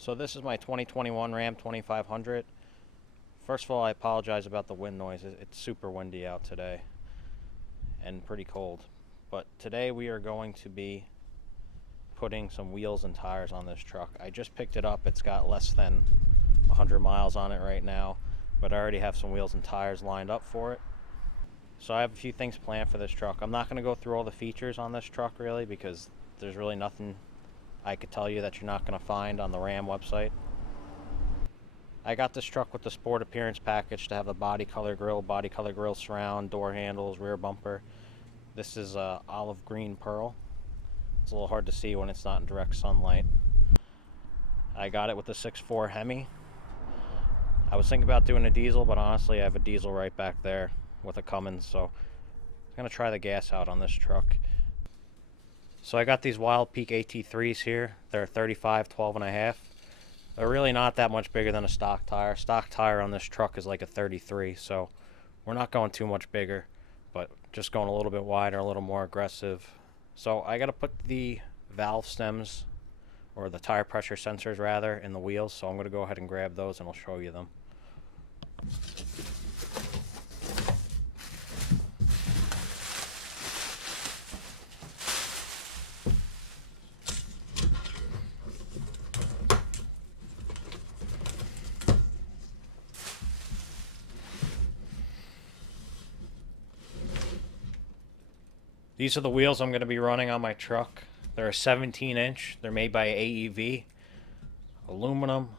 So this is my 2021 Ram 2500. First of all, I apologize about the wind noise. It's super windy out today and pretty cold. But today we are going to be putting some wheels and tires on this truck. I just picked it up. It's got less than 100 miles on it right now, but I already have some wheels and tires lined up for it. So I have a few things planned for this truck. I'm not going to go through all the features on this truck really, because there's really nothing I could tell you that you're not going to find on the Ram website. I got this truck with the Sport Appearance package to have a body color grill surround, door handles, rear bumper. This is olive green pearl. It's a little hard to see when it's not in direct sunlight. I got it with the 6.4 Hemi. I was thinking about doing a diesel, but honestly I have a diesel right back there with a Cummins, so I'm going to try the gas out on this truck. So I got these Wildpeak AT3s here. They're 35, 12.5. They're really not that much bigger than a stock tire. Stock tire on this truck is like a 33, so we're not going too much bigger, but just going a little bit wider, a little more aggressive. So I got to put the valve stems, or the tire pressure sensors rather, in the wheels, so I'm going to go ahead and grab those and I'll show you them. These are the wheels I'm going to be running on my truck. They're a 17-inch. They're made by AEV. Aluminum.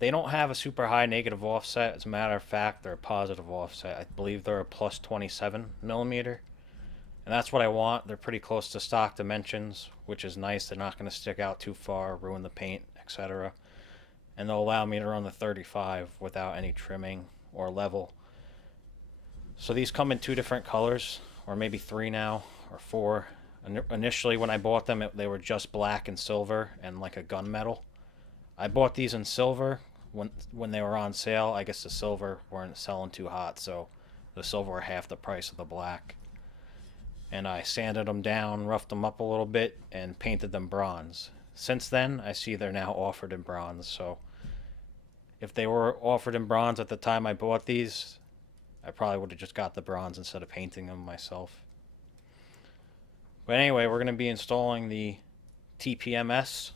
They don't have a super high negative offset. As a matter of fact, they're a positive offset. I believe they're a plus 27 millimeter. And that's what I want. They're pretty close to stock dimensions, which is nice. They're not going to stick out too far, ruin the paint, etc. And they'll allow me to run the 35 without any trimming or level. So these come in two different colors, or maybe three now, or four. Initially when I bought them, they were just black and silver and like a gunmetal. I bought these in silver when they were on sale. I guess the silver weren't selling too hot, so the silver were half the price of the black. And I sanded them down, roughed them up a little bit, and painted them bronze. Since then, I see they're now offered in bronze, so if they were offered in bronze at the time I bought these, I probably would have just got the bronze instead of painting them myself. But anyway, we're going to be installing the TPMS.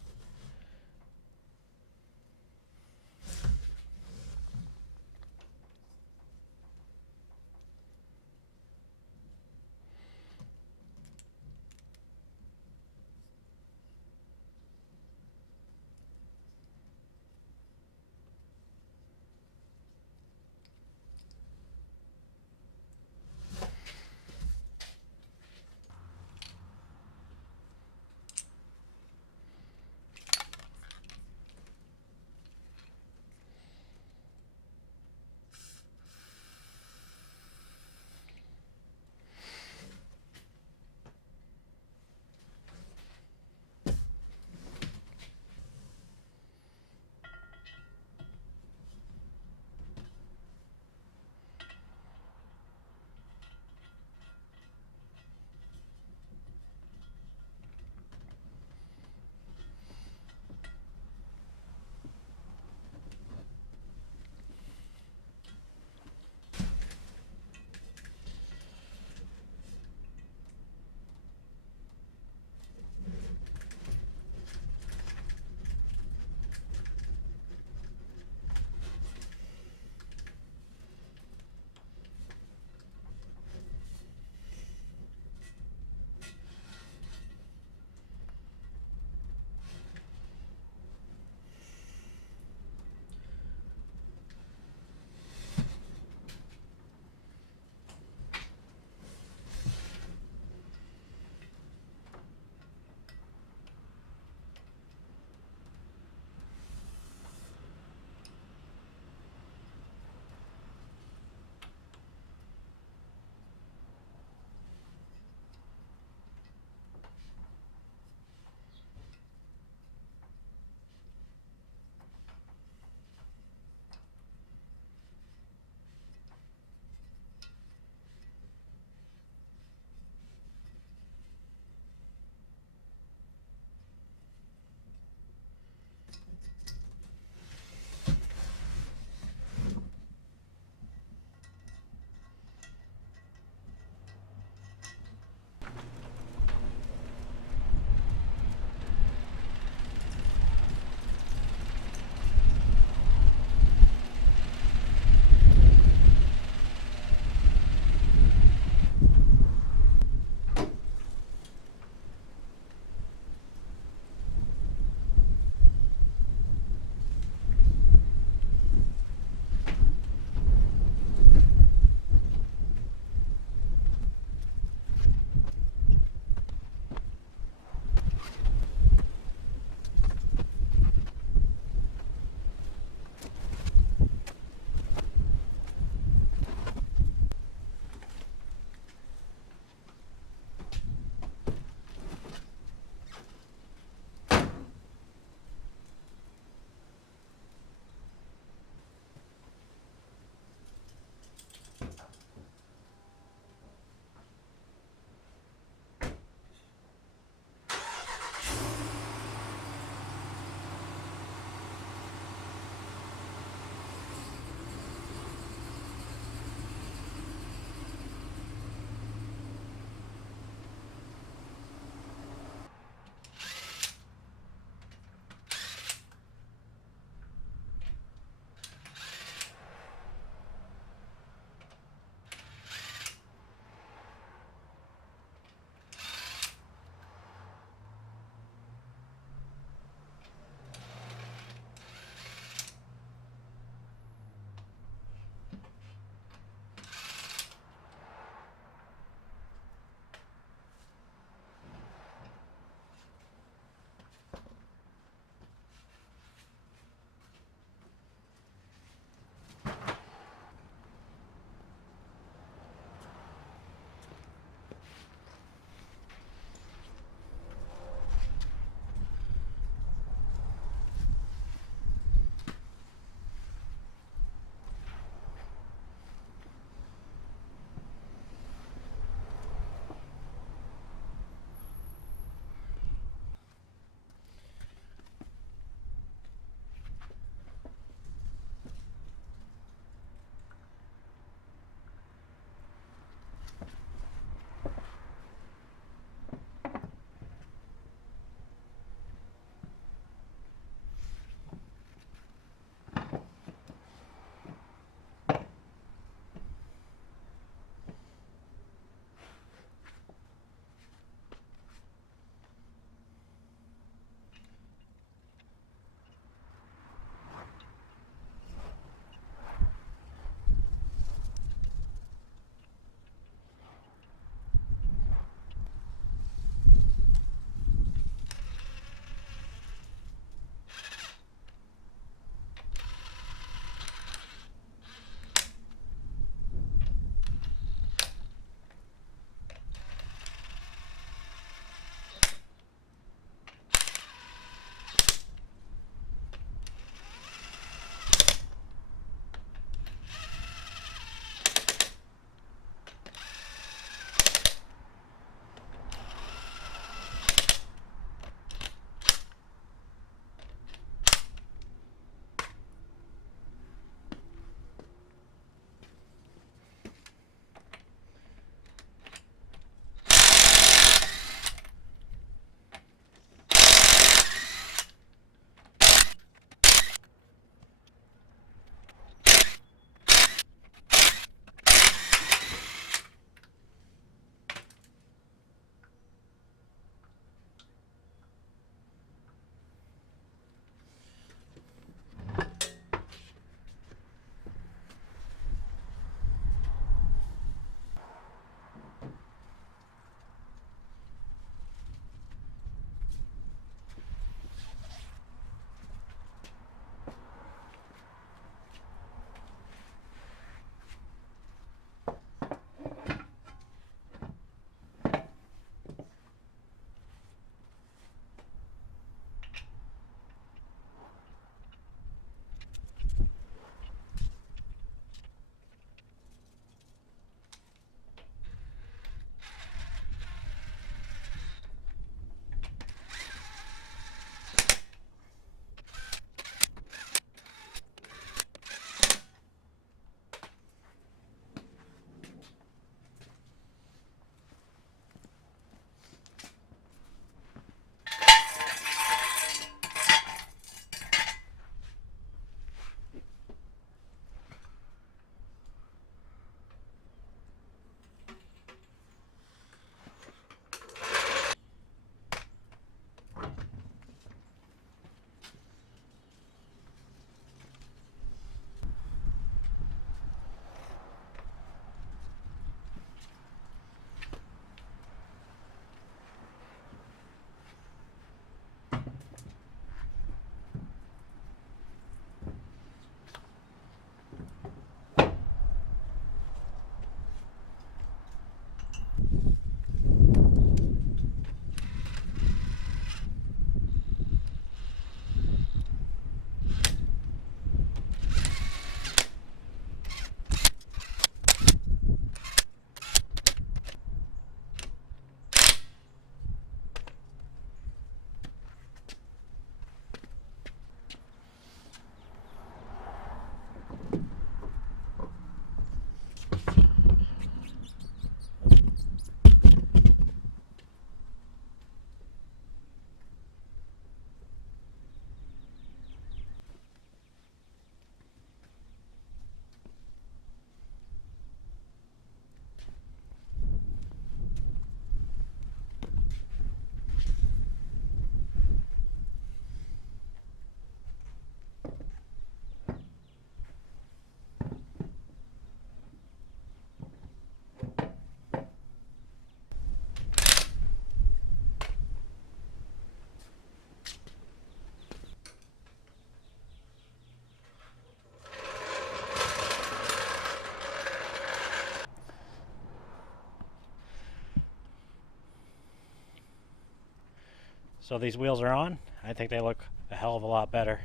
So these wheels are on. I think they look a hell of a lot better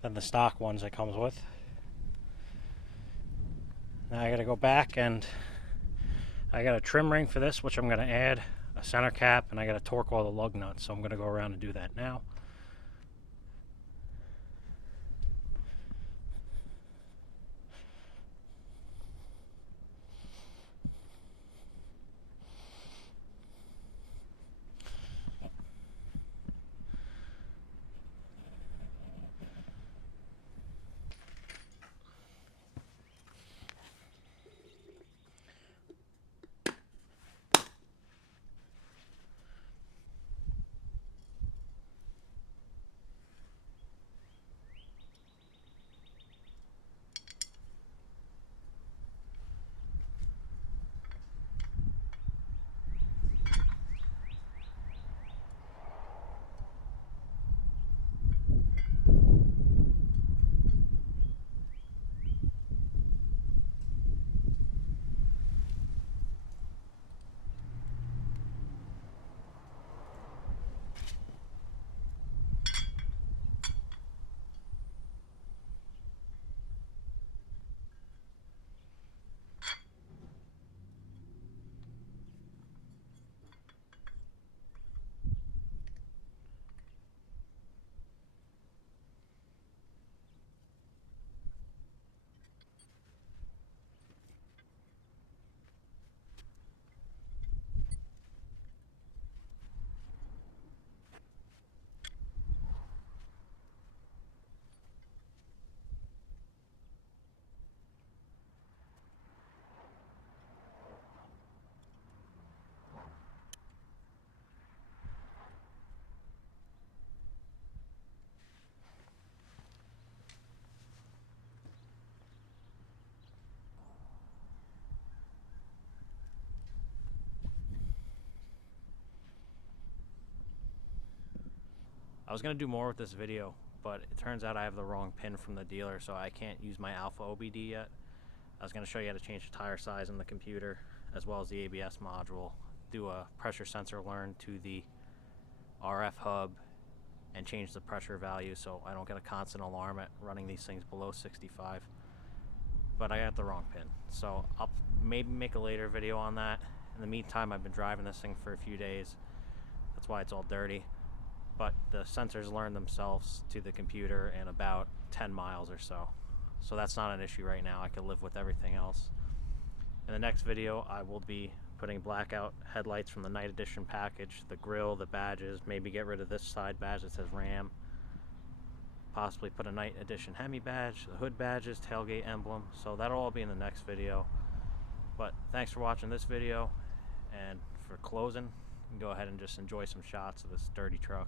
than the stock ones it comes with. Now I gotta go back and I got a trim ring for this, which I'm gonna add a center cap, and I gotta torque all the lug nuts, so I'm gonna go around and do that now. I was going to do more with this video, but it turns out I have the wrong pin from the dealer, so I can't use my Alpha OBD yet. I was going to show you how to change the tire size in the computer, as well as the ABS module, do a pressure sensor learn to the RF hub, and change the pressure value so I don't get a constant alarm at running these things below 65. But I got the wrong pin, so I'll maybe make a later video on that. In the meantime, I've been driving this thing for a few days. That's why it's all dirty. But the sensors learn themselves to the computer in about 10 miles or so. So that's not an issue right now. I can live with everything else. In the next video, I will be putting blackout headlights from the night edition package, the grill, the badges, maybe get rid of this side badge that says Ram, possibly put a night edition Hemi badge, the hood badges, tailgate emblem. So that'll all be in the next video. But thanks for watching this video, and for closing, you can go ahead and just enjoy some shots of this dirty truck.